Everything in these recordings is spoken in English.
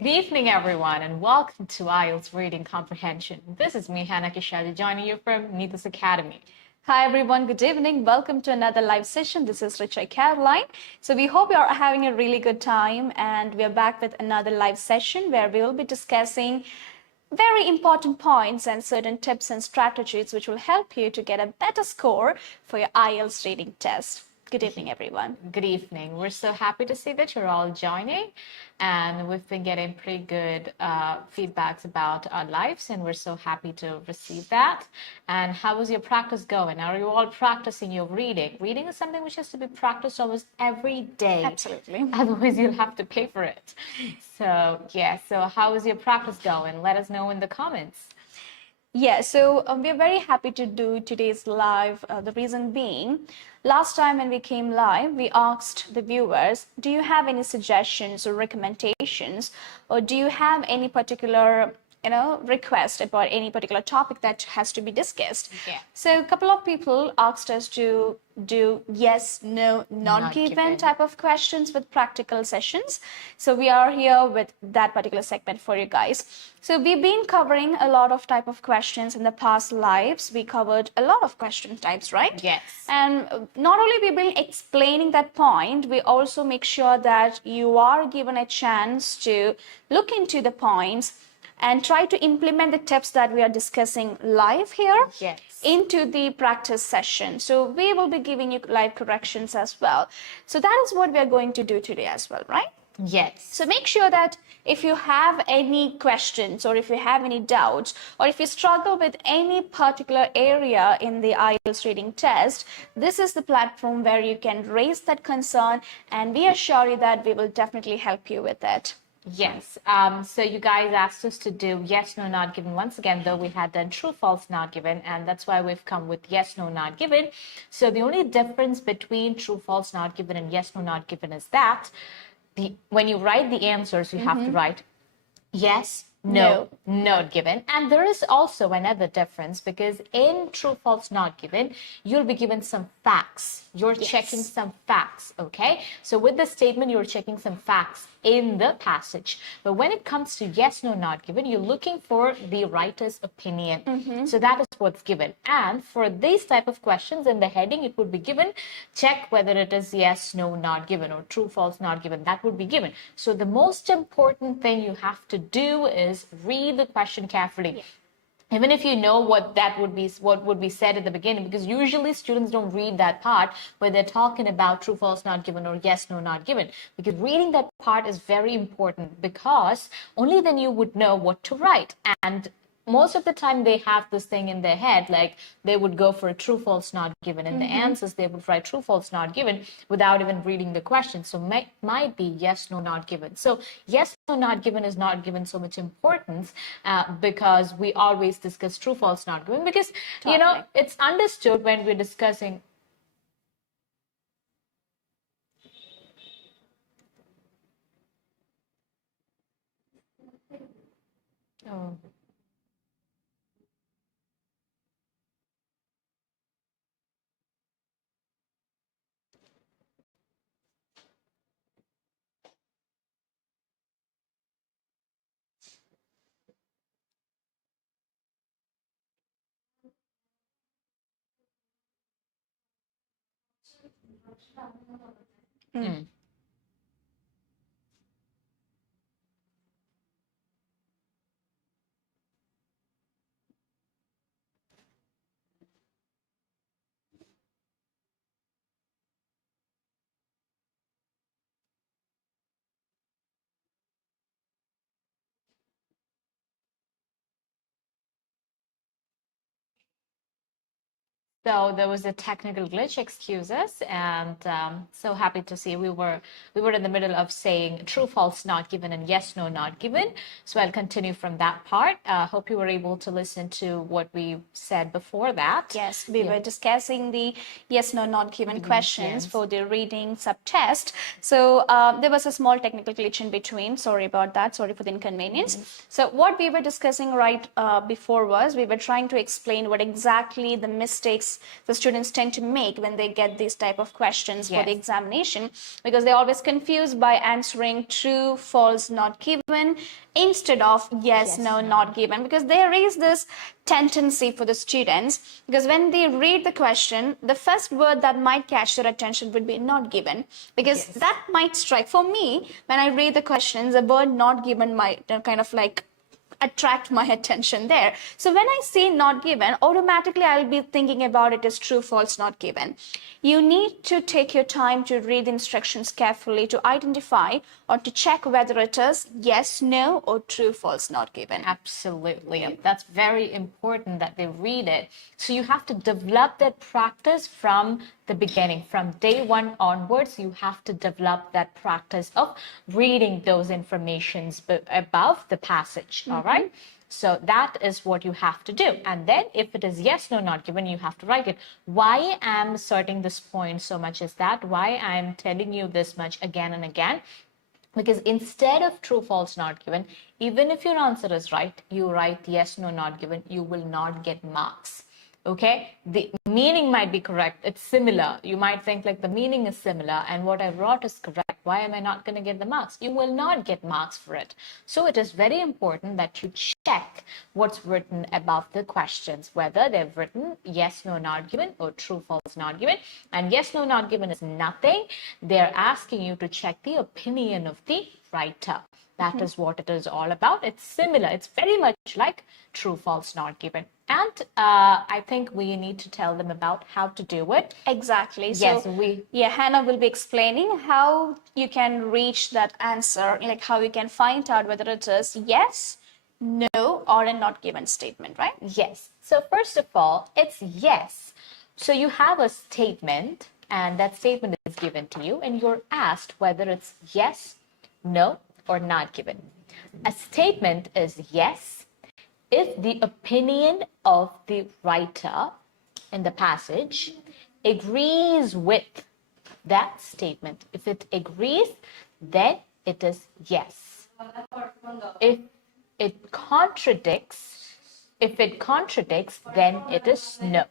Good evening, everyone, and welcome to IELTS Reading Comprehension. This is me, 𝐻𝐶𝐂𝐽 𝐸, joining you from 𝐁𝐲 Academy. Hi, everyone. Good evening. Welcome to another live session. This is 𝗁𝐿 Caroline. So we hope you're having a really good time, and we are back with another live session where we will be discussing very important points and certain tips and strategies which will help you to get a better score for your IELTS reading test. Good evening, everyone. Good evening. We're so happy to see that you're all joining, and we've been getting pretty good feedbacks about our lives, and we're so happy to receive that. And how is your practice going? Are you all practicing your reading? Reading is something which has to be practiced almost every day. Absolutely. Otherwise, you'll have to pay for it. So, yeah. So how is your practice going? Let us know in the comments. Yeah, so we're very happy to do today's live. The reason being, last time when we came live, we asked the viewers, do you have any suggestions or recommendations, or do you have any particular request about any particular topic that has to be discussed? Yeah. So a couple of people asked us to do yes, no, not given type of questions with practical sessions. So we are here with that particular segment for you guys. So we've been covering a lot of type of questions in the past lives. We covered a lot of question types, right? Yes. And not only we've been explaining that point, we also make sure that you are given a chance to look into the points and try to implement the tips that we are discussing live here into the practice session. So we will be giving you live corrections as well. So that is what we are going to do today as well, right? Yes. So make sure that if you have any questions, or if you have any doubts, or if you struggle with any particular area in the IELTS reading test, this is the platform where you can raise that concern, and we assure you that we will definitely help you with it. Yes. So you guys asked us to do yes, no, not given. Once again, though, we had done true, false, not given, and that's why we've come with yes, no, not given. So the only difference between true, false, not given and yes, no, not given is that when you write the answers, you have to write yes, no, not given. And there is also another difference, because in true, false, not given, you'll be given some facts. You're checking some facts, okay? So with this statement, you're checking some facts in the passage. But when it comes to yes, no, not given, you're looking for the writer's opinion. So that is what's given. And for these type of questions, in the heading, it would be given, check whether it is yes, no, not given, or true, false, not given. That would be given. So the most important thing you have to do is read the question carefully. Even if you know what would be said at the beginning, because usually students don't read that part where they're talking about true, false, not given, or yes, no, not given. Because reading that part is very important, because only then you would know what to write. And most of the time they have this thing in their head, like they would go for a true, false, not given. In the answers, they would write true, false, not given without even reading the question. So might be yes, no, not given. So yes, no, not given is not given so much importance, because we always discuss true, false, not given, because, it's understood when we're discussing. Oh. So there was a technical glitch, excuse us, and so happy to see we were in the middle of saying true, false, not given, and yes, no, not given. So I'll continue from that part. Hope you were able to listen to what we said before that. Yes, we were discussing the yes, no, not given questions for the reading subtest. So there was a small technical glitch in between. Sorry about that. Sorry for the inconvenience. So what we were discussing right before was we were trying to explain what exactly the mistakes mistakes the students tend to make when they get these type of questions for the Yes. examination, because they're always confused by answering true, false, not given instead of yes, no, not given, because there is this tendency for the students, because when they read the question, the first word that might catch their attention would be not given, because Yes. that might strike. For me, when I read the questions, the word not given might kind of like attract my attention there. So when I say not given, automatically I'll be thinking about it as true, false, not given. You need to take your time to read the instructions carefully to identify or to check whether it is yes, no, or true, false, not given. Absolutely. That's very important that they read it. So you have to develop that practice from the beginning. From day one onwards, you have to develop that practice of reading those informations above the passage. All right. So that is what you have to do. And then if it is yes, no, not given, you have to write it. Why I'm asserting this point so much is that why I'm telling you this much again and again. Because instead of true, false, not given, even if your answer is right, you write yes, no, not given, you will not get marks. Okay, the meaning might be correct, it's similar, you might think like the meaning is similar and what I wrote is correct, why am I not going to get the marks? You will not get marks for it. So it is very important that you check what's written above the questions, whether they've written yes, no, not given or true, false, not given. And yes, no, not given is nothing. They're asking you to check the opinion of the writer. That is what it is all about. It's similar. It's very much like true, false, not given. And I think we need to tell them about how to do it. Exactly. Yes, So Hannah will be explaining how you can reach that answer, like how you can find out whether it is yes, no, or a not given statement, right? Yes. So first of all, it's yes. So you have a statement and that statement is given to you and you're asked whether it's yes, no, or not given. A statement is yes if the opinion of the writer in the passage agrees with that statement. If it agrees, then it is yes. If it contradicts, then it is no.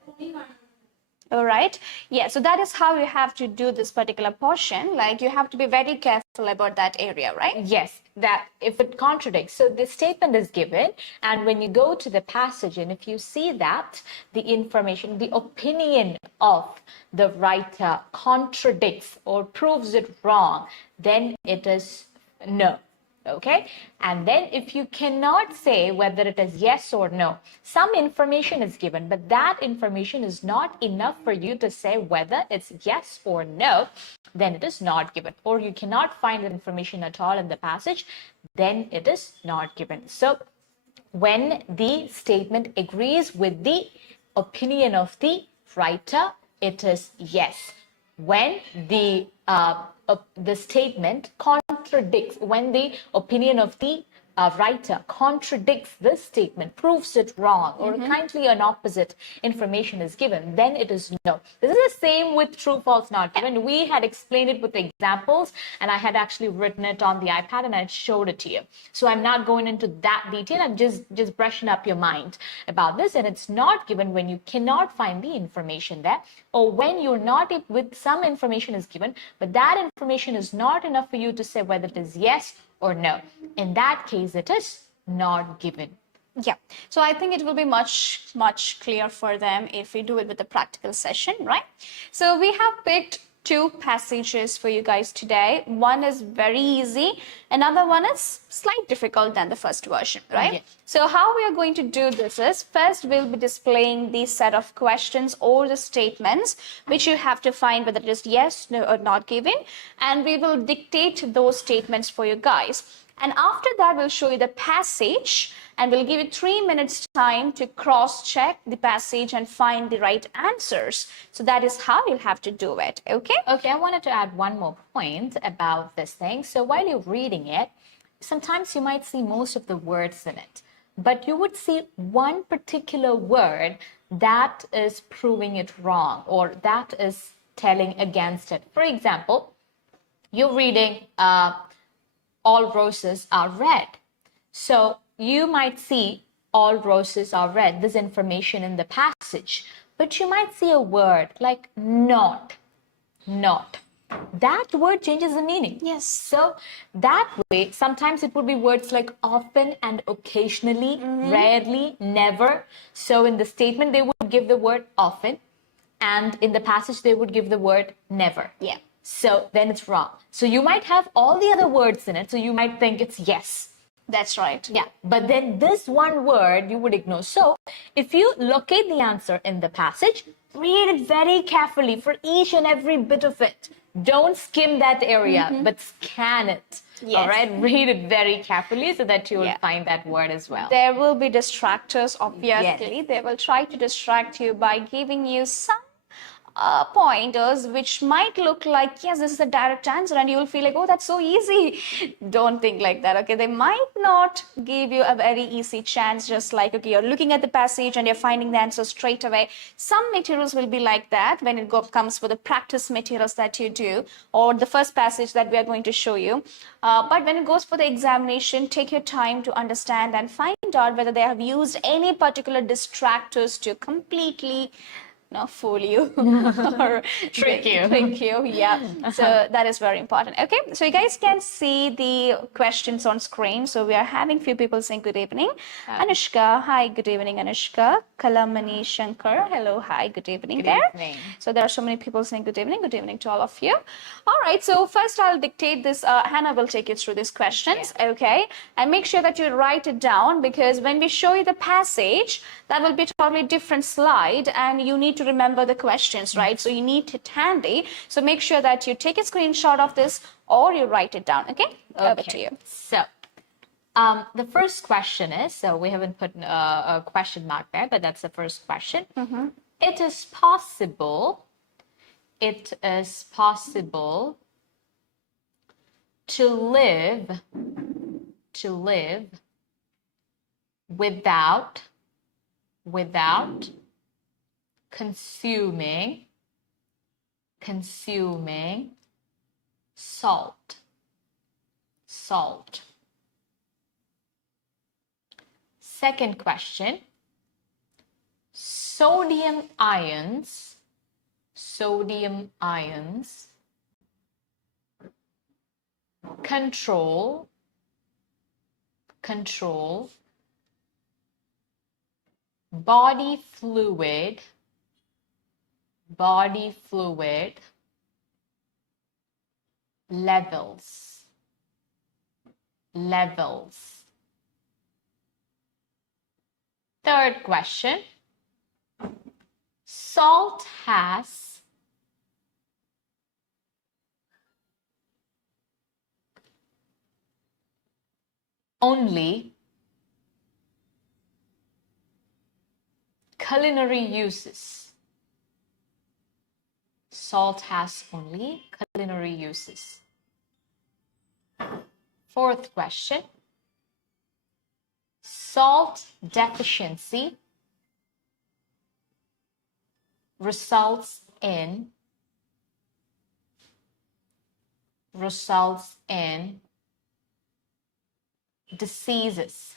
All right. Yeah. So that is how you have to do this particular portion. Like you have to be very careful about that area, right? Yes, that if it contradicts. So the statement is given, and when you go to the passage, and if you see that the information, the opinion of the writer contradicts or proves it wrong, then it is no. Okay, and then if you cannot say whether it is yes or no, some information is given, but that information is not enough for you to say whether it's yes or no, then it is not given. Or you cannot find the information at all in the passage, then it is not given. So when the statement agrees with the opinion of the writer, it is yes. When the statement contradicts, when the opinion of the writer contradicts this statement, proves it wrong, or kindly an opposite information is given, then it is no. This is the same with true, false, not given. We had explained it with examples, and I had actually written it on the iPad and I showed it to you. So I'm not going into that detail. I'm just brushing up your mind about this. And it's not given when you cannot find the information there, or when you're not with some information is given, but that information is not enough for you to say whether it is yes or no. In that case, it is not given. Yeah. So I think it will be much clear for them if we do it with the practical session, right? So we have picked two passages for you guys today. One is very easy. Another one is slightly difficult than the first version, right? Yes. So how we are going to do this is, first we'll be displaying the set of questions or the statements which you have to find whether it is yes, no, or not given. And we will dictate those statements for you guys. And after that, we'll show you the passage and we'll give you 3 minutes time to cross-check the passage and find the right answers. So that is how you'll have to do it, okay? Okay, I wanted to add one more point about this thing. So while you're reading it, sometimes you might see most of the words in it, but you would see one particular word that is proving it wrong or that is telling against it. For example, you're reading all roses are red. So you might see all roses are red, this information in the passage. but you might see a word like not. That word changes the meaning. Yes. So that way, sometimes it would be words like often and occasionally, rarely, never. So in the statement, they would give the word often, and in the passage, they would give the word never. Yeah. So then it's wrong. So you might have all the other words in it, so you might think it's yes. That's right. Yeah, but then this one word you would ignore. So if you locate the answer in the passage, read it very carefully for each and every bit of it. Don't skim that area, but scan it. Yes. All right, read it very carefully so that you will find that word as well. There will be distractors, obviously. Yes. They will try to distract you by giving you some pointers which might look like, yes, this is a direct answer, and you will feel like, oh, that's so easy. Don't think like that, okay? They might not give you a very easy chance, just like, okay, you're looking at the passage and you're finding the answer straight away. Some materials will be like that when it comes for the practice materials that you do, or the first passage that we are going to show you. But when it goes for the examination, take your time to understand and find out whether they have used any particular distractors to completely fool you or Trick you. Yeah. So that is very important. Okay, so you guys can see the questions on screen. So we are having few people saying good evening. Anushka, hi, good evening. Anushka. Kalamani Shankar, hello, hi, good evening. Good evening. So there are so many people saying good evening to all of you. All right, so first I'll dictate this. Hannah will take you through these questions, okay? And make sure that you write it down, because when we show you the passage, that will be a totally different slide, and you need to remember the questions, right? So you need it handy. So make sure that you take a screenshot of this or you write it down, okay? Over to you. So the first question is, so we haven't put a question mark there, but that's the first question. It is possible to live without consuming salt. Second question, sodium ions control body fluid levels. Third question, salt has only culinary uses. Salt has only culinary uses. Fourth question, salt deficiency results in diseases.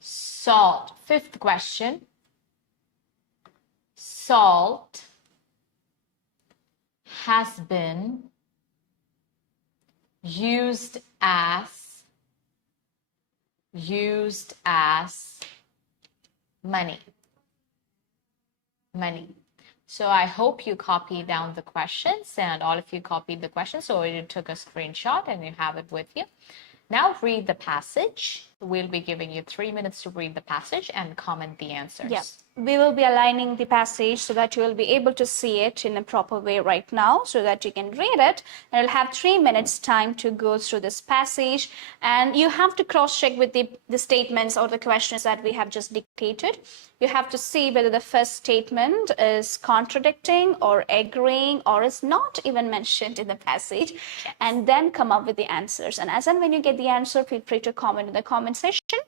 Salt. Fifth question, salt has been used as money. So I hope you copied down the questions, and all of you copied the questions, or you took a screenshot and you have it with you. Now read the passage. We'll be giving you 3 minutes to read the passage and comment the answers. Yeah, we will be aligning the passage so that you will be able to see it in a proper way right now, so that you can read it, and you'll have 3 minutes time to go through this passage, and you have to cross-check with the statements or the questions that we have just dictated. You have to see whether the first statement is contradicting or agreeing or is not even mentioned in the passage, and then come up with the answers. And as and when you get the answer, feel free to comment in the comment section.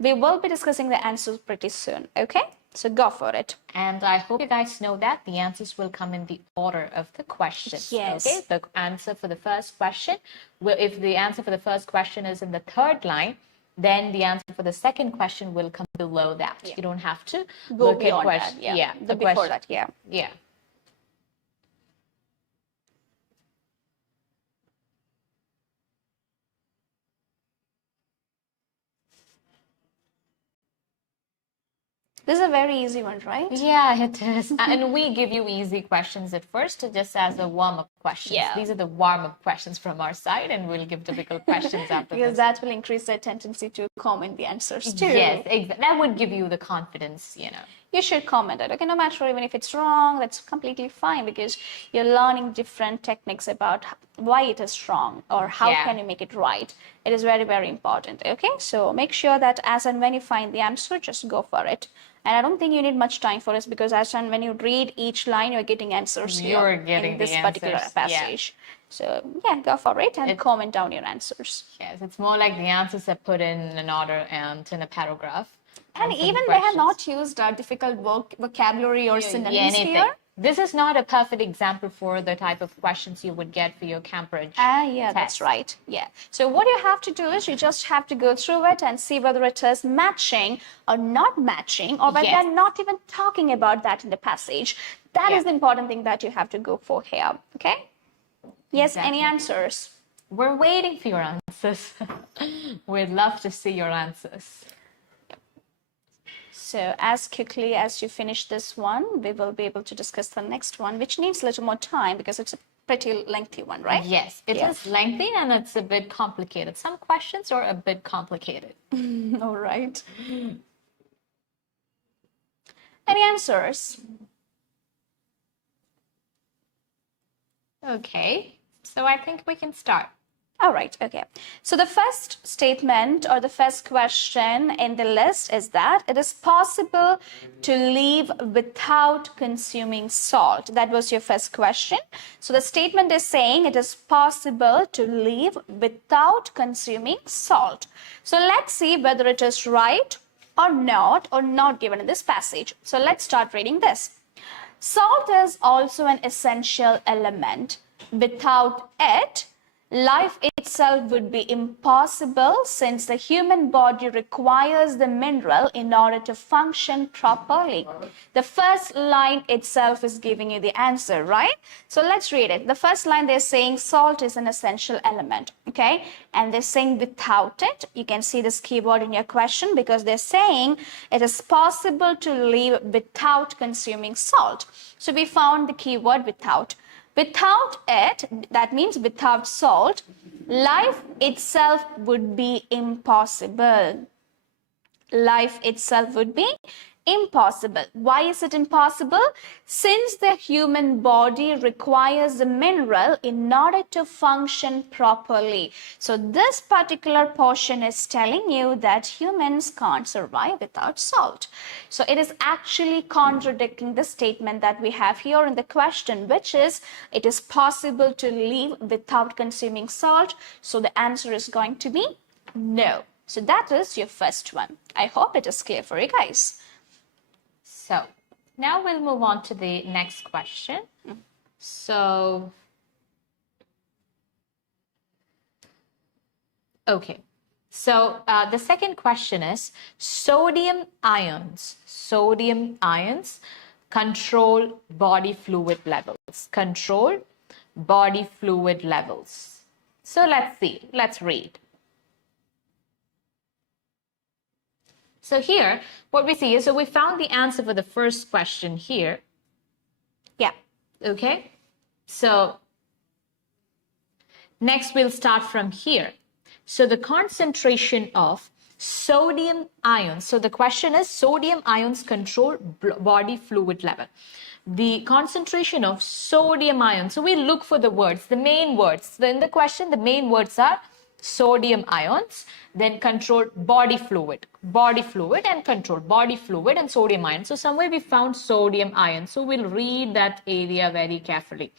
We will be discussing the answers pretty soon, okay? So go for it. And I hope you guys know that the answers will come in the order of the questions. Yes. Okay, the answer for the first question, if the answer for the first question is in the third line, then the answer for the second question will come below that. You don't have to Go look at beyond question. that. Yeah. The before question. that. Yeah. Yeah. This is a very easy one, right? Yeah, it is. And we give you easy questions at first, just as a warm-up questions. Yeah. These are the warm-up questions from our side, and we'll give difficult questions after Because this. that will increase their tendency to comment the answers too. Yes, that would give you the confidence, you know. You should comment it. Okay, no matter even if it's wrong, that's completely fine, because you're learning different techniques about why it is wrong or how can you make it right. It is very, very important. Okay, so make sure that as and when you find the answer, just go for it. And I don't think you need much time for this, because as and when you read each line, you're getting answers here in this particular passage. Yeah. So yeah, go for it and comment down your answers. Yes, it's more like the answers are put in an order and in a paragraph. And even they have not used difficult vocabulary or synonyms here. This is not a perfect example for the type of questions you would get for your Cambridge yeah, test. That's right. Yeah. So what you have to do is you just have to go through it and see whether it is matching or not matching, or whether they're not even talking about that in the passage. That is the important thing that you have to go for here. Okay? Yes, any answers? We're waiting for your answers. We'd love to see your answers. So as quickly as you finish this one, we will be able to discuss the next one, which needs a little more time because it's a pretty lengthy one, right? Yes, it is lengthy and it's a bit complicated. Some questions are a bit complicated. All right. Any answers? Okay, so I think we can start. All right, okay. So the first statement or the first question in the list is that it is possible to live without consuming salt. That was your first question. So the statement is saying it is possible to live without consuming salt. So let's see whether it is right or not given in this passage. So let's start reading this. Salt is also an essential element. Without it, life itself would be impossible, since the human body requires the mineral in order to function properly. The first line itself is giving you the answer, right? So let's read it. The first line, they're saying salt is an essential element, okay? And they're saying without it. You can see this keyword in your question because they're saying it is possible to live without consuming salt. So we found the keyword without. Without it, that means without salt, life itself would be impossible. Life itself would be impossible. Why is it impossible? Since the human body requires the mineral in order to function properly. So this particular portion is telling you that humans can't survive without salt. So it is actually contradicting the statement that we have here in the question, which is it is possible to live without consuming salt. So the answer is going to be no. So that is your first one. I hope it is clear for you guys. So now we'll move on to the next question. So, okay. So the second question is sodium ions. Sodium ions control body fluid levels. Control body fluid levels. So let's see. Let's read. So here, what we see is, so we found the answer for the first question here. Yeah. Okay. So next we'll start from here. So the concentration of sodium ions. So the question is sodium ions control body fluid level. The concentration of sodium ions. So we look for the words, the main words. So in the question, the main words are sodium ions, then control body fluid and control body fluid and sodium ions. So somewhere we found sodium ions. So we'll read that area very carefully.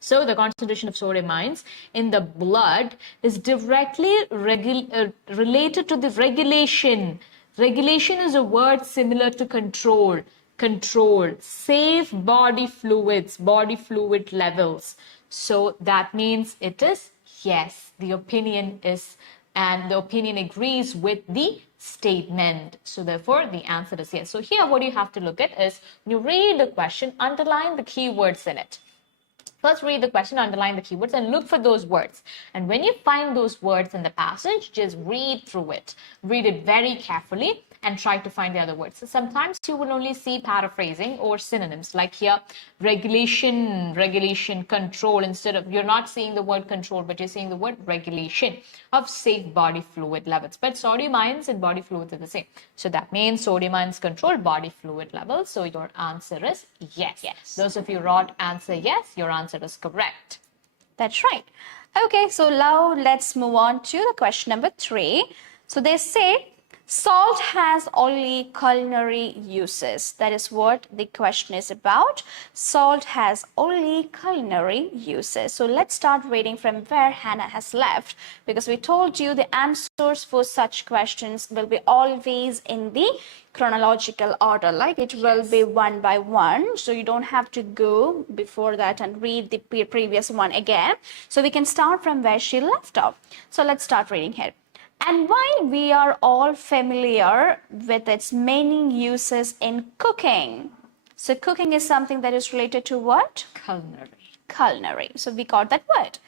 So the concentration of sodium ions in the blood is directly related to the regulation. Regulation is a word similar to control. Control, safe body fluids, body fluid levels. So that means it is yes. The opinion is and the opinion agrees with the statement. So therefore, the answer is yes. So here, what you have to look at is, when you read the question, underline the keywords in it. First, read the question, underline the keywords, and look for those words. And when you find those words in the passage, just read through it. Read it very carefully and try to find the other words. So sometimes you will only see paraphrasing or synonyms, like here, regulation, control. Instead of, you're not seeing the word control, but you're seeing the word regulation of safe body fluid levels. But sodium ions and body fluids are the same. So that means sodium ions control body fluid levels. So your answer is yes. Yes. Those of you wrote answer yes, your answer is correct. That's right. Okay, so now let's move on to the question number 3. So they say salt has only culinary uses. That is what the question is about. Salt has only culinary uses. So let's start reading from where Hannah has left, because we told you the answers for such questions will be always in the chronological order, like it will be one by one, so you don't have to go before that and read the previous one again. So we can start from where she left off. So let's start reading here. And while we are all familiar with its many uses in cooking, so cooking is something that is related to what? Culinary. So we got that word.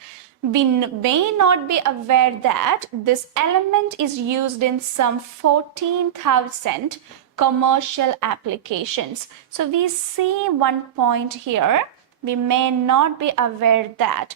We may not be aware that this element is used in some 14,000 commercial applications. So we see one point here. We may not be aware that.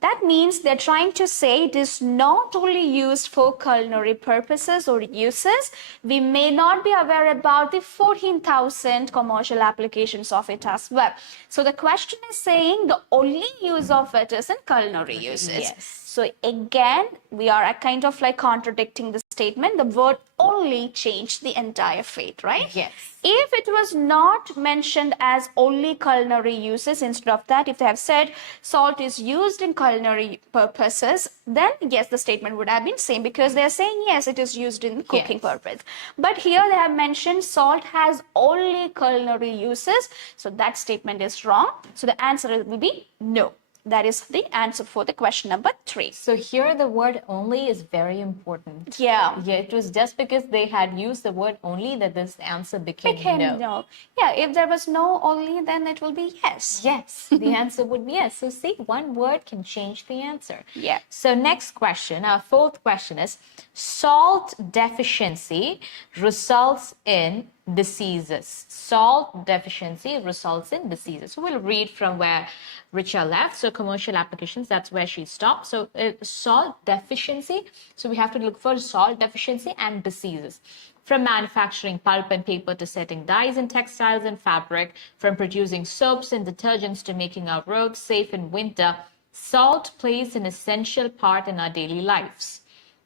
That means they're trying to say it is not only used for culinary purposes or uses. We may not be aware about the 14,000 commercial applications of it as well. So the question is saying the only use of it is in culinary uses. Yes. So again, we are kind of like contradicting the statement. The word only changed the entire fate, right? Yes. If it was not mentioned as only culinary uses, instead of that, if they have said salt is used in culinary purposes, then yes, the statement would have been same, because they're saying yes, it is used in cooking purpose. But here they have mentioned salt has only culinary uses, so that statement is wrong. So the answer will be no. That is the answer for the question number 3. So here the word only is very important. Yeah. Yeah, it was just because they had used the word only that this answer became no. Yeah, if there was no only, then it will be yes. Yes, the answer would be yes. So see, one word can change the answer. Yeah. So next question, our 4th question is, salt deficiency results in diseases. Salt deficiency results in diseases. So we'll read from where Richa left. So commercial applications, that's where she stopped. So salt deficiency. So we have to look for salt deficiency and diseases. From manufacturing pulp and paper to setting dyes in textiles and fabric, from producing soaps and detergents to making our roads safe in winter, salt plays an essential part in our daily lives.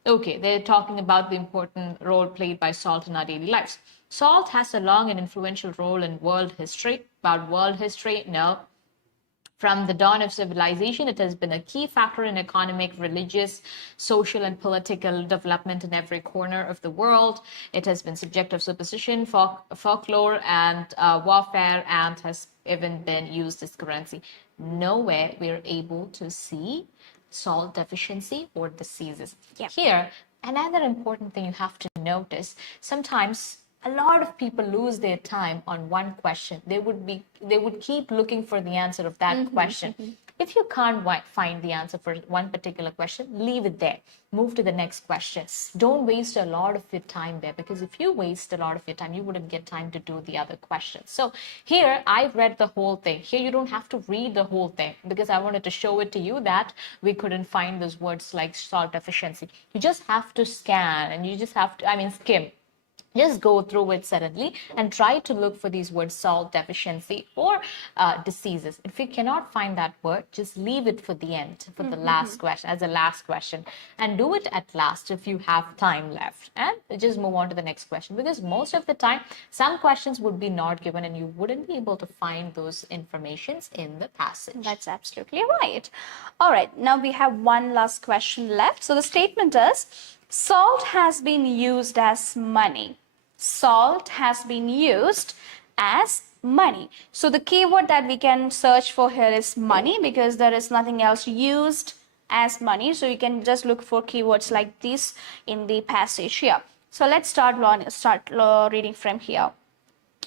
Okay, they're talking about the important role played by salt in our daily lives. Salt has a long and influential role in world history. About world history, no. From the dawn of civilization, it has been a key factor in economic, religious, social, and political development in every corner of the world. It has been subject of superstition, folklore, and warfare, and has even been used as currency. Nowhere we're able to see salt deficiency or diseases. Yep. Here, another important thing you have to notice, sometimes a lot of people lose their time on one question. They would keep looking for the answer of that question. If you can't find the answer for one particular question, leave it there. Move to the next question. Don't waste a lot of your time there, because if you waste a lot of your time, you wouldn't get time to do the other questions. So here, I've read the whole thing. Here, you don't have to read the whole thing, because I wanted to show it to you that we couldn't find those words like salt deficiency. You just have to scan, and you just have to, skim. Just go through it suddenly and try to look for these words, salt deficiency or diseases. If you cannot find that word, just leave it for the end, for the last question, as a last question, and do it at last if you have time left, and just move on to the next question, because most of the time some questions would be not given and you wouldn't be able to find those informations in the passage. That's absolutely right. All right, now we have one last question left. So the statement is, salt has been used as money. Salt has been used as money. So the keyword that we can search for here is money, because there is nothing else used as money. So you can just look for keywords like this in the passage here. So let's start reading from here.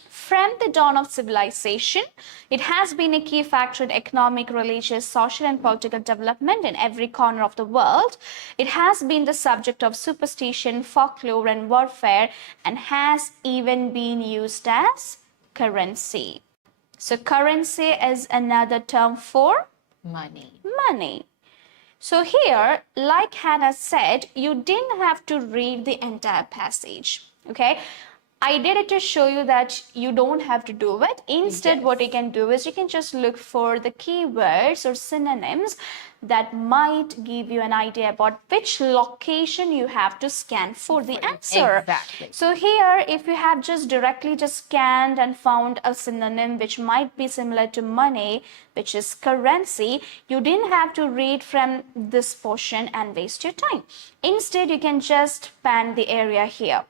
From the dawn of civilization, it has been a key factor in economic, religious, social, and political development in every corner of the world. It has been the subject of superstition, folklore, and warfare, and has even been used as currency. So currency is another term for Money. money. So here, like Hannah said, you didn't have to read the entire passage, okay? I did it to show you that you don't have to do it. Instead, what you can do is you can just look for the keywords or synonyms that might give you an idea about which location you have to scan for the answer. Exactly. So here, if you have just directly scanned and found a synonym which might be similar to money, which is currency, you didn't have to read from this portion and waste your time. Instead, you can just pan the area here,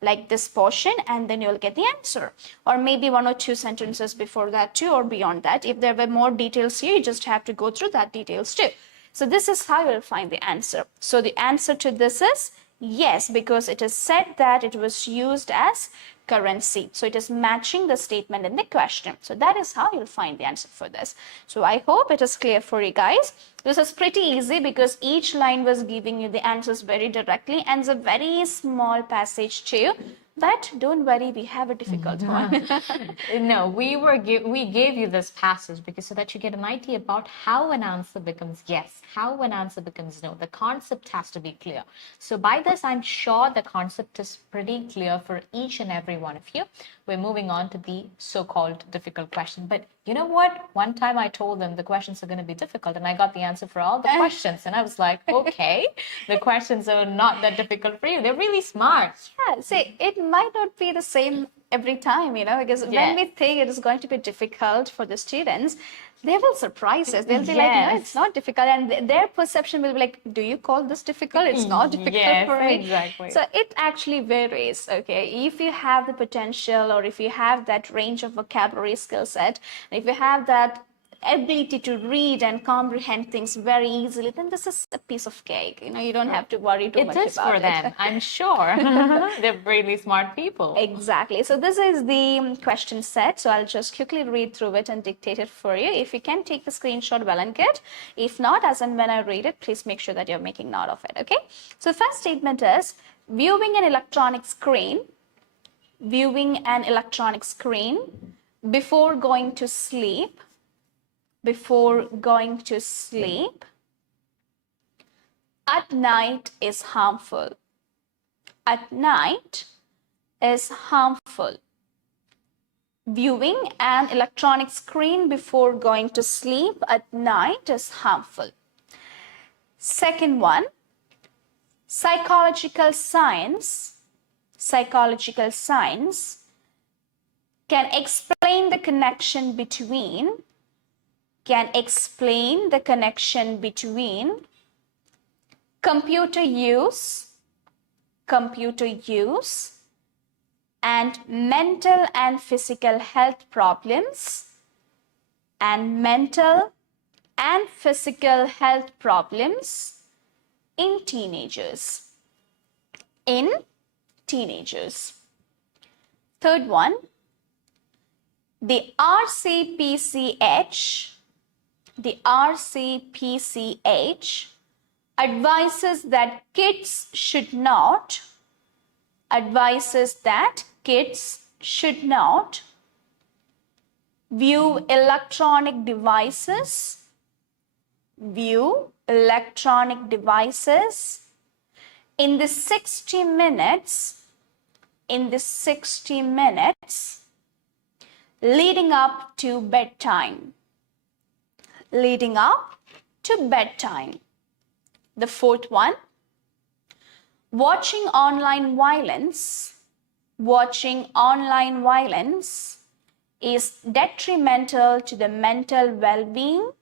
like this portion, and then you'll get the answer, or maybe one or two sentences before that too, or beyond that. If there were more details here, you just have to go through that details too. So this is how you'll find the answer. So the answer to this is yes, because it is said that it was used as currency. So it is matching the statement in the question. So that is how you'll find the answer for this. So I hope it is clear for you guys. This is pretty easy because each line was giving you the answers very directly, and it's a very small passage too. But don't worry, we have a difficult one. No, we gave you this passage because so that you get an idea about how an answer becomes yes, how an answer becomes no. The concept has to be clear. So by this, I'm sure the concept is pretty clear for each and every one of you. We're moving on to the so-called difficult question. But you know what? One time I told them the questions are going to be difficult, and I got the answer for all the questions. And I was like, okay, the questions are not that difficult for you. They're really smart. Yeah, see, it might not be the same every time, you know, because when we think it is going to be difficult for the students, they will surprise us. They'll be like, no, it's not difficult. And their perception will be like, do you call this difficult? It's not difficult for me. Exactly. So it actually varies, okay? If you have the potential, or if you have that range of vocabulary skill set, and if you have that ability to read and comprehend things very easily, then this is a piece of cake. You know, you don't have to worry too much about it. It is for them, I'm sure. They're really smart people. Exactly. So this is the question set. So I'll just quickly read through it and dictate it for you. If you can take the screenshot, well and good. If not, as and when I read it, please make sure that you're making note of it. Okay. So the first statement is viewing an electronic screen before going to sleep. Before going to sleep at night is harmful. At night is harmful. Viewing an electronic screen before going to sleep at night is harmful. Second one, psychological science can explain the connection between computer use and mental and physical health problems in teenagers. Third one, the RCPCH advises that kids should not view electronic devices in the 60 minutes leading up to bedtime. The fourth one, watching online violence is detrimental to the mental well-being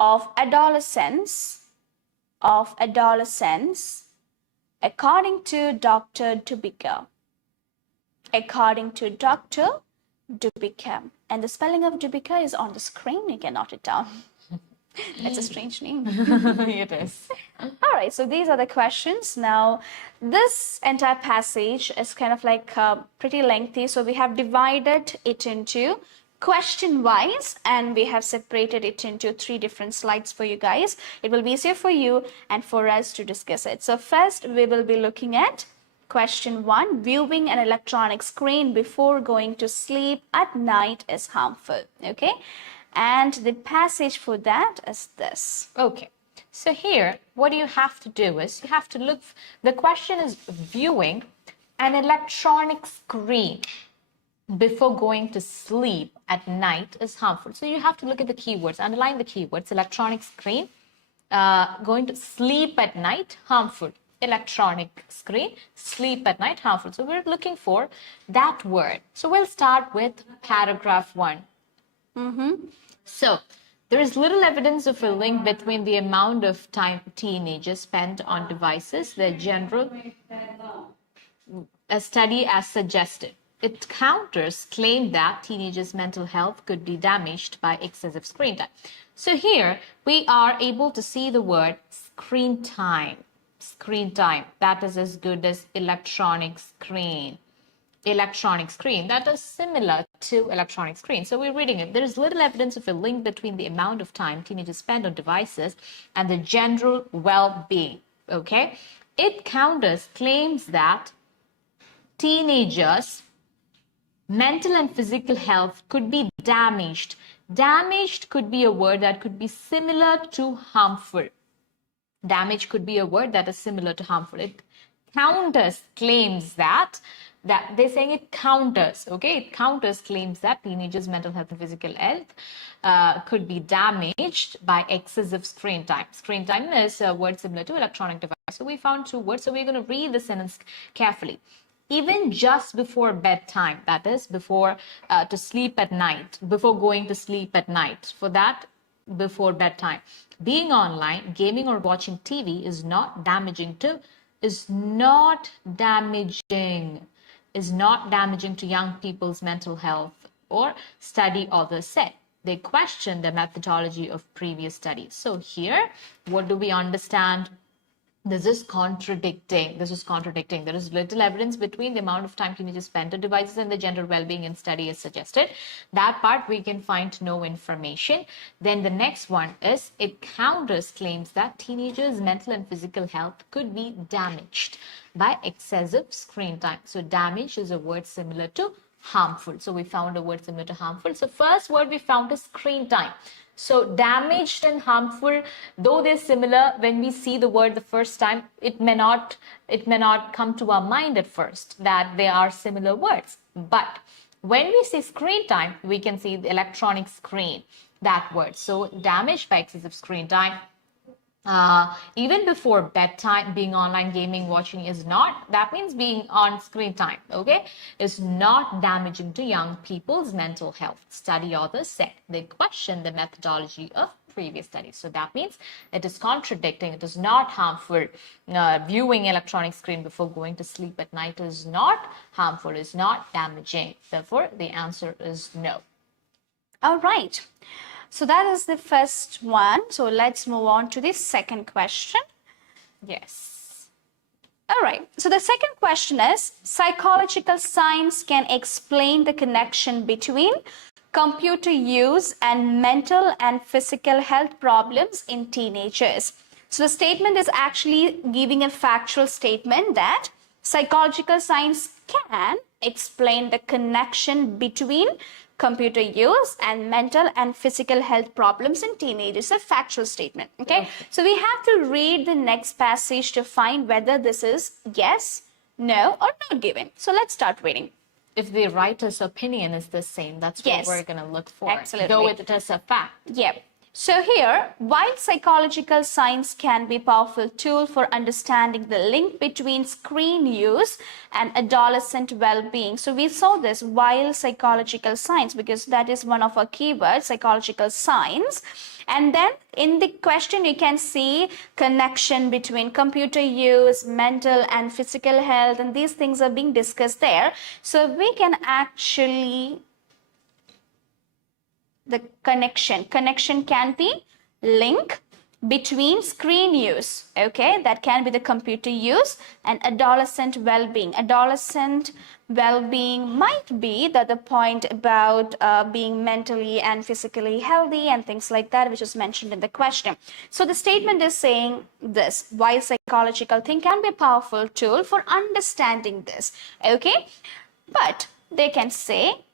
of adolescents, according to Dr. 𝐷𝐸𝐻𝐿. And the spelling of 𝐷𝐞𝐚 is on the screen. You can note it down. That's a strange name. It is. All right, so these are the questions. Now, this entire passage is kind of like pretty lengthy. So we have divided it into question-wise, and we have separated it into 3 different slides for you guys. It will be easier for you and for us to discuss it. So first, we will be looking at question 1, viewing an electronic screen before going to sleep at night is harmful. Okay, and the passage for that is this. Okay. So here, what you have to do is you have to look. The question is viewing an electronic screen before going to sleep at night is harmful. So you have to look at the keywords, underline the keywords: electronic screen, going to sleep at night, harmful. Electronic screen, sleep at night, harmful. So we're looking for that word. So we'll start with paragraph 1. So there is little evidence of a link between the amount of time teenagers spend on devices, their general a study as suggested. It counters claim that teenagers' mental health could be damaged by excessive screen time. So here we are able to see the word screen time. Screen time, that is as good as electronic screen. Electronic screen, that is similar to electronic screen. So we're reading it. There is little evidence of a link between the amount of time teenagers spend on devices and the general well-being. Okay, it counters claims that teenagers' mental and physical health could be damaged. Damaged could be a word that could be similar to harmful. Damage could be a word that is similar to harmful. It counters claims that they're saying it counters, okay? It counters claims that teenagers' mental health and physical health could be damaged by excessive screen time. Screen time is a word similar to electronic device. So we found 2 words. So we're going to read the sentence carefully. Even just before bedtime, that is before to sleep at night, before going to sleep at night. For that, before bedtime, being online, gaming or watching TV is not damaging to young people's mental health, or study others said. They question the methodology of previous studies. So here, what do we understand? This is contradicting. There is little evidence between the amount of time teenagers spend on devices and the general well-being in study as suggested. That part we can find no information. Then the next one is it counters claims that teenagers' mental and physical health could be damaged by excessive screen time. So damage is a word similar to harmful. So we found a word similar to harmful. So first word we found is screen time. So damaged and harmful, though they're similar, when we see the word the first time, it may not come to our mind at first that they are similar words. But when we see screen time, we can see the electronic screen, that word. So damaged by excessive screen time. Even before bedtime, being online, gaming, watching is not, that means being on screen time, okay, is not damaging to young people's mental health. Study authors said they question the methodology of previous studies. So that means it is contradicting. It is not harmful. Viewing electronic screen before going to sleep at night is not harmful, is not damaging. Therefore, the answer is no. All right. So that is the first one. So let's move on to the second question. Yes. All right. So the second question is, psychological science can explain the connection between computer use and mental and physical health problems in teenagers. So the statement is actually giving a factual statement that psychological science can explain the connection between computer use and mental and physical health problems in teenagers. A factual statement. Okay. So we have to read the next passage to find whether this is yes, no, or not given. So let's start reading. If the writer's opinion is the same, that's what we're going to look for. Absolutely. Though it is a fact. Yep. So here, while psychological science can be a powerful tool for understanding the link between screen use and adolescent well-being. So we saw this while psychological science, because that is one of our keywords, psychological science. And then in the question, you can see connection between computer use, mental and physical health, and these things are being discussed there. So we can actually the connection. Connection can be link between screen use, okay, that can be the computer use, and adolescent well-being. Adolescent well-being might be the point about being mentally and physically healthy and things like that, which is mentioned in the question. So the statement is saying this: why psychological thinking can be a powerful tool for understanding this, okay? But they can say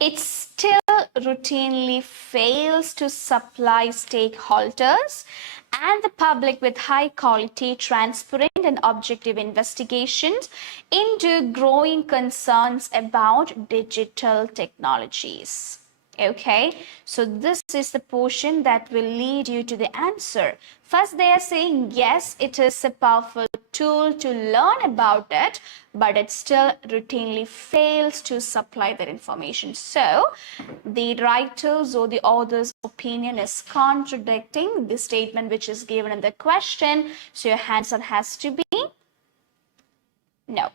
it still routinely fails to supply stakeholders and the public with high quality, transparent and objective investigations into growing concerns about digital technologies. Okay, so this is the portion that will lead you to the answer. First, they are saying yes, it is a powerful tool to learn about it, but it still routinely fails to supply that information. So the writer's or the author's opinion is contradicting the statement which is given in the question. So your answer has to be no.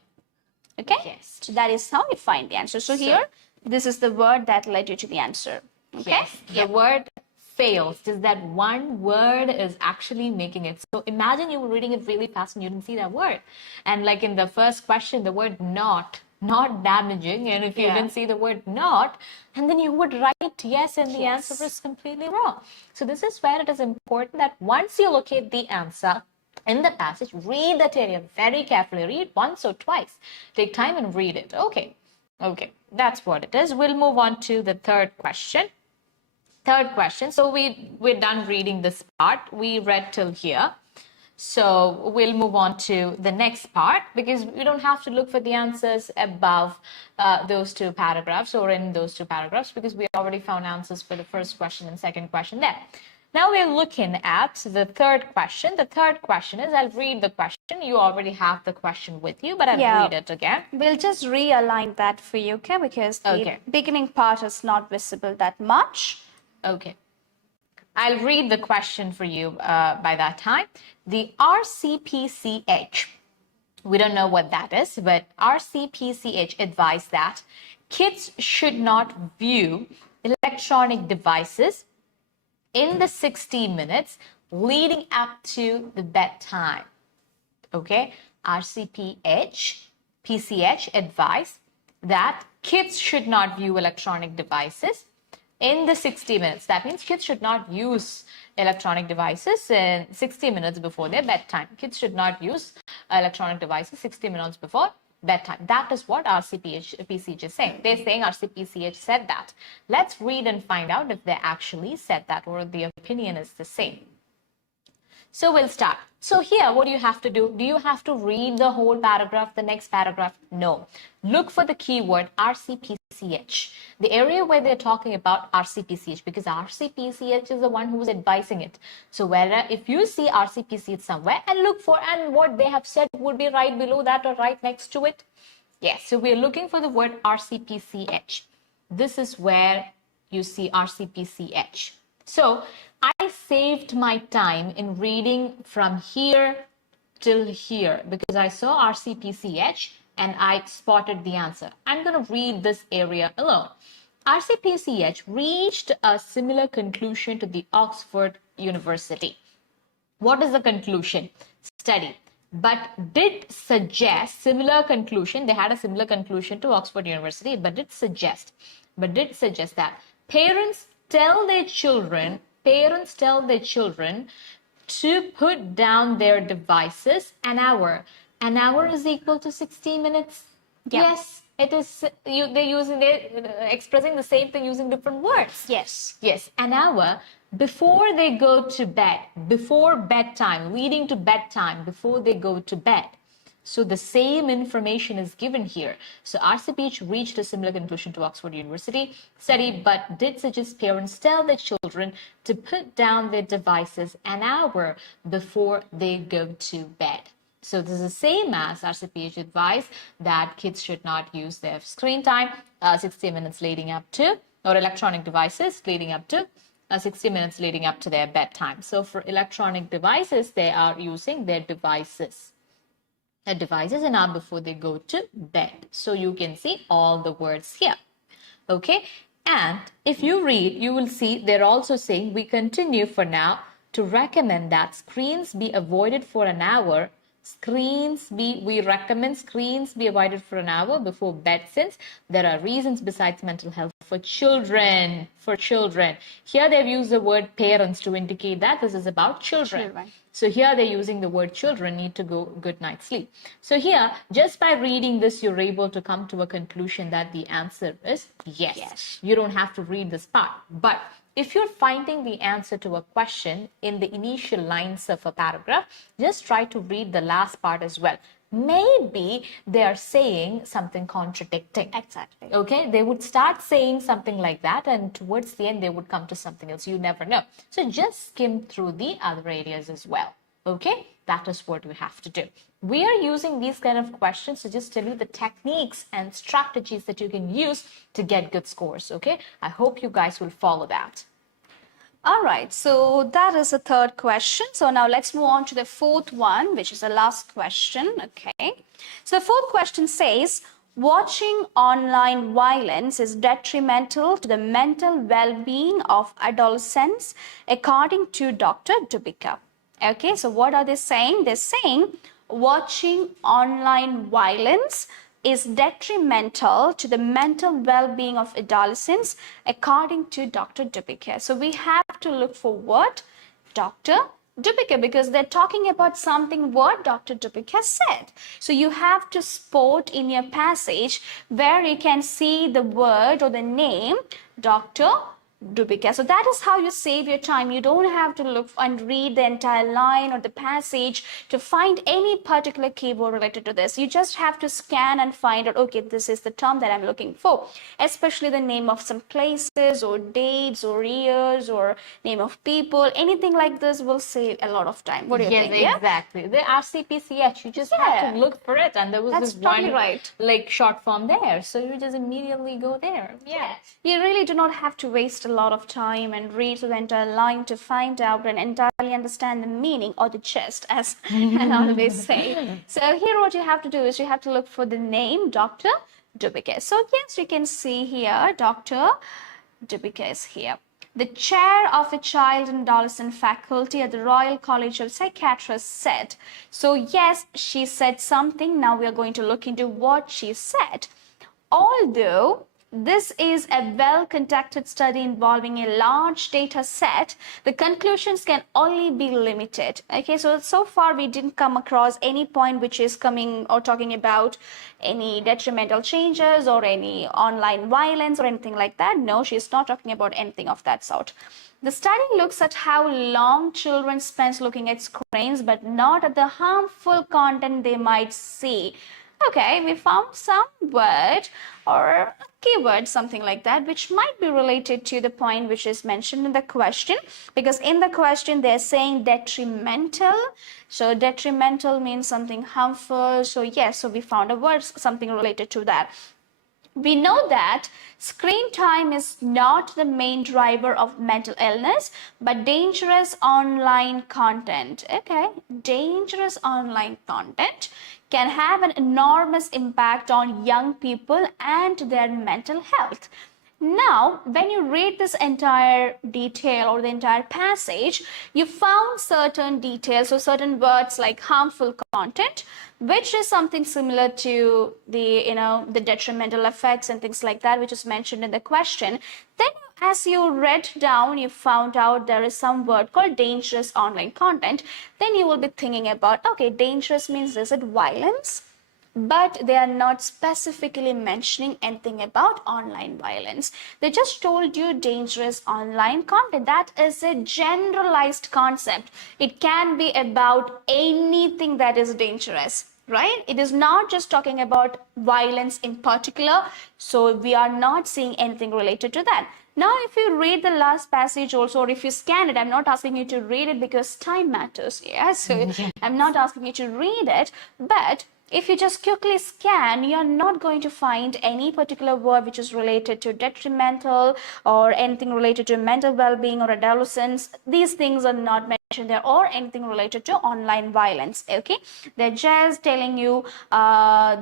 Okay, Yes. so that is how you find the answer. So here, this is the word that led you to the answer. Okay? Yes, the word fails. Just that one word is actually making it. So imagine you were reading it really fast and you didn't see that word. And like in the first question, the word not damaging. And if you didn't see the word not, and then you would write yes, and the answer is completely wrong. So this is where it is important that once you locate the answer in the passage, read that area very carefully. Read once or twice. Take time and read it. Okay, that's what it is. We'll move on to the third question. So we're done reading this part. We read till here. So we'll move on to the next part, because we don't have to look for the answers above those two paragraphs or in those two paragraphs, because we already found answers for the first question and second question there. Now we're looking at the third question. The third question is, I'll read the question. You already have the question with you, but I'll read it again. We'll just realign that for you, okay? Because the beginning part is not visible that much. Okay. I'll read the question for you by that time. The 𝐕CPCH, we don't know what that is, but 𝐕CPCH advised that kids should not view electronic devices in the 60 minutes leading up to the bedtime. Okay, 𝐕CPCH advised that kids should not view electronic devices in the 60 minutes. That means kids should not use electronic devices in 60 minutes before their bedtime. Kids should not use electronic devices 60 minutes before bedtime. That is what 𝐕CPCH is saying. They're saying 𝐕CPCH said that. Let's read and find out if they actually said that or the opinion is the same. So we'll start. So here, what do you have to do? Do you have to read the whole paragraph, the next paragraph? No. Look for the keyword 𝐕CPCH, the area where they're talking about 𝐕CPCH, because 𝐕CPCH is the one who's advising it. So if you see 𝐕CPCH somewhere, and look for, and what they have said would be right below that or right next to it. Yes, so we're looking for the word 𝐕CPCH. This is where you see 𝐕CPCH. So I saved my time in reading from here till here because I saw 𝐕CPCH and I spotted the answer. I'm going to read this area alone. 𝐕CPCH reached a similar conclusion to the Oxford University. What is the conclusion? Study. But did suggest similar conclusion. They had a similar conclusion to Oxford University, but did suggest that parents tell their children to put down their devices an hour. An hour is equal to 60 minutes. Yeah. Yes, it is. They're expressing the same thing using different words. Yes. Yes, an hour before they go to bed, before bedtime, leading to bedtime, before they go to bed. So the same information is given here. So 𝐕CPCH reached a similar conclusion to Oxford University study, but did suggest parents tell their children to put down their devices an hour before they go to bed. So this is the same as 𝐕CPCH advised that kids should not use their screen time 60 minutes leading up to, or electronic devices leading up to 60 minutes leading up to their bedtime. So for electronic devices, they are using their devices an hour before they go to bed. So you can see all the words here. Okay, And if you read, you will see they're also saying we continue for now to recommend that screens be avoided for an hour. We recommend screens be avoided for an hour before bed since there are reasons besides mental health for children. Here they've used the word parents to indicate that this is about children. So here they're using the word children need to go good night's sleep. So here, just by reading this, you're able to come to a conclusion that the answer is yes. You don't have to read this part. But if you're finding the answer to a question in the initial lines of a paragraph, just try to read the last part as well. Maybe they are saying something contradicting. Exactly. Okay, they would start saying something like that, and towards the end, they would come to something else. You never know. So just skim through the other areas as well. Okay, that is what we have to do. We are using these kind of questions to just tell you the techniques and strategies that you can use to get good scores. Okay, I hope you guys will follow that. All right, so that is the third question. So now let's move on to the fourth one, which is the last question. Okay, so the fourth question says, watching online violence is detrimental to the mental well-being of adolescents, according to Dr. 𝐷𝐞𝐻. Okay, so what are they saying? They're saying watching online violence is detrimental to the mental well-being of adolescents, according to Dr. 𝐷𝐷𝐻. So we have to look for what? Dr. 𝐷𝐷𝐻, because they're talking about something what Dr. 𝐷𝐷𝐻 said. So you have to spot in your passage where you can see the word or the name Dr. 𝐷𝐷𝐻. So that is how you save your time. You don't have to look and read the entire line or the passage to find any particular keyword related to this. You just have to scan and find out, okay, this is the term that I'm looking for, especially the name of some places or dates or years or name of people. Anything like this will save a lot of time. What do you think? Yes, exactly. The 𝑟CPCH, you just have to look for it, and there was That's this totally one right. like short form there, so you just immediately go there. Yeah. You really do not have to waste a lot of time and read through the entire line to find out and entirely understand the meaning or the gist, as I always say. So here what you have to do is you have to look for the name Dr. 𝐷𝐷𝐻. So yes, you can see here Dr. 𝐷𝐷𝐻 is here. The chair of the child and adolescent faculty at the Royal College of Psychiatrists said. So yes, she said something. Now we are going to look into what she said. Although this is a well-conducted study involving a large data set, the conclusions can only be limited. Okay, so far we didn't come across any point which is coming or talking about any detrimental changes or any online violence or anything like that. No, she's not talking about anything of that sort. The study looks at how long children spend looking at screens, but not at the harmful content they might see. Okay, we found some word or a keyword, something like that, which might be related to the point which is mentioned in the question, because in the question they're saying detrimental. So detrimental means something harmful. So yes, so we found a word, something related to that. We know that screen time is not the main driver of mental illness, but dangerous online content. Okay, dangerous online content can have an enormous impact on young people and their mental health. Now, when you read this entire detail or the entire passage, you found certain details or certain words like harmful content, which is something similar to the detrimental effects and things like that, which is mentioned in the question. Then as you read down, you found out there is some word called dangerous online content. Then you will be thinking about, okay, dangerous means, is it violence? But they are not specifically mentioning anything about online violence. They just told you dangerous online content. That is a generalized concept. It can be about anything that is dangerous, right? It is not just talking about violence in particular. So we are not seeing anything related to that. Now, if you read the last passage also, or if you scan it, I'm not asking you to read it because time matters. Yeah, so I'm not asking you to read it, but if you just quickly scan, you're not going to find any particular word which is related to detrimental or anything related to mental well-being or adolescence. These things are not there or anything related to online violence. Okay, they're just telling you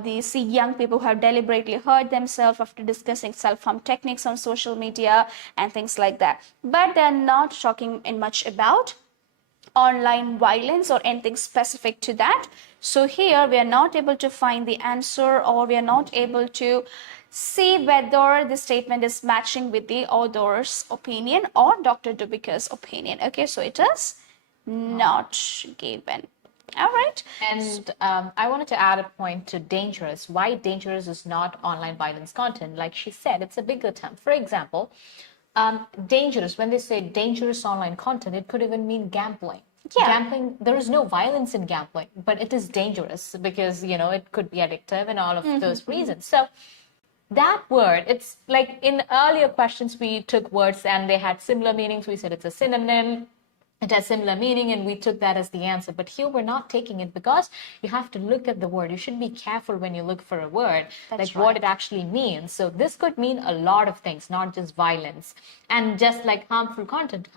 these young people who have deliberately hurt themselves after discussing self-harm techniques on social media and things like that, but they're not talking in much about online violence or anything specific to that. So here we are not able to find the answer, or we are not able to see whether the statement is matching with the author's opinion or Dr. Dubicker's opinion. Okay, so it is not given. All right. And I wanted to add a point to dangerous. Why dangerous is not online violence content? Like she said, it's a bigger term. For example, dangerous, when they say dangerous online content, it could even mean gambling. Yeah. Gambling, there is no violence in gambling, but it is dangerous because, you know, it could be addictive and all of those reasons. So that word, it's like in earlier questions, we took words and they had similar meanings. We said it's a synonym. It has similar meaning, and we took that as the answer. But here we're not taking it because you have to look at the word. You should be careful when you look for a word, That's like what it actually means. So this could mean a lot of things, not just violence. And just like harmful content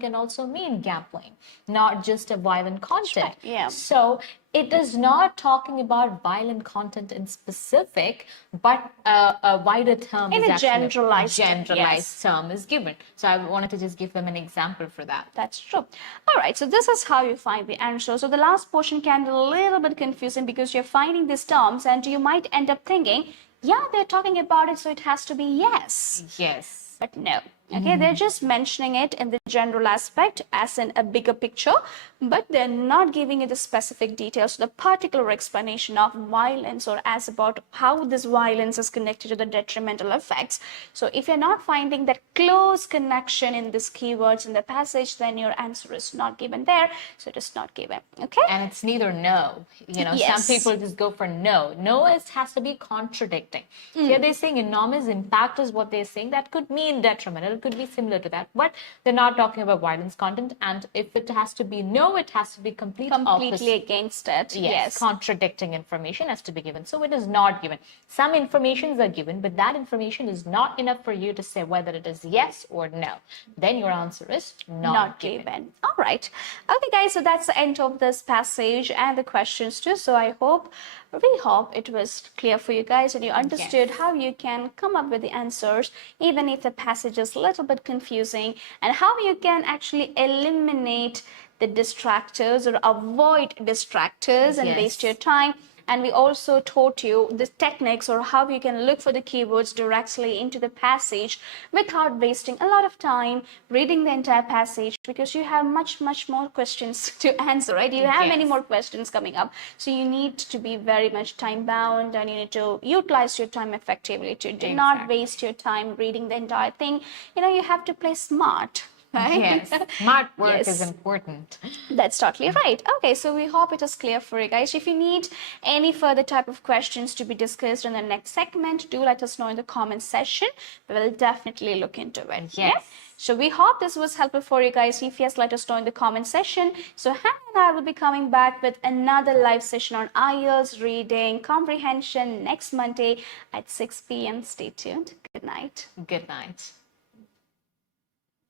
can also mean gambling, not just a violent content. right, yeah. So it is not talking about violent content in specific, but a wider term In is a actually generalized term is given. So I wanted to just give them an example for that. That's true. All right, so this is how you find the answer. So the last portion can be a little bit confusing because you're finding these terms and you might end up thinking, yeah, they're talking about it, so it has to be yes. Yes. But no. Okay, they're just mentioning it in the general aspect as in a bigger picture, but they're not giving you the specific details, the particular explanation of violence or as about how this violence is connected to the detrimental effects. So if you're not finding that close connection in these keywords in the passage, then your answer is not given there. So it is not given. Okay. And it's neither no. You know, Yes. some people just go for no. No has to be contradicting. Here they're saying enormous impact is what they're saying. That could mean detrimental. It could be similar to that, but they're not talking about violence content. And if it has to be no, it has to be completely opposite. Against it. Yes, contradicting information has to be given. So it is not given. Some informations are given, but that information is not enough for you to say whether it is yes or no. Then your answer is not given. All right. Okay, guys, so that's the end of this passage and the questions too. So we hope it was clear for you guys and you understood how you can come up with the answers, even if the passage is a little bit confusing, and how you can actually eliminate the distractors or avoid distractors and waste your time. And we also taught you the techniques or how you can look for the keywords directly into the passage without wasting a lot of time reading the entire passage, because you have much more questions to answer, right? You have many more questions coming up. So you need to be very much time bound and you need to utilize your time effectively to do not waste your time reading the entire thing. You know, you have to play smart. Right? Yes, smart work is important. That's totally right. Okay, so we hope it is clear for you guys. If you need any further type of questions to be discussed in the next segment, do let us know in the comment section. We will definitely look into it. Yes. So we hope this was helpful for you guys. If yes, let us know in the comment section. So Hannah and I will be coming back with another live session on IELTS reading comprehension next Monday at 6 p.m. Stay tuned. Good night. Good night.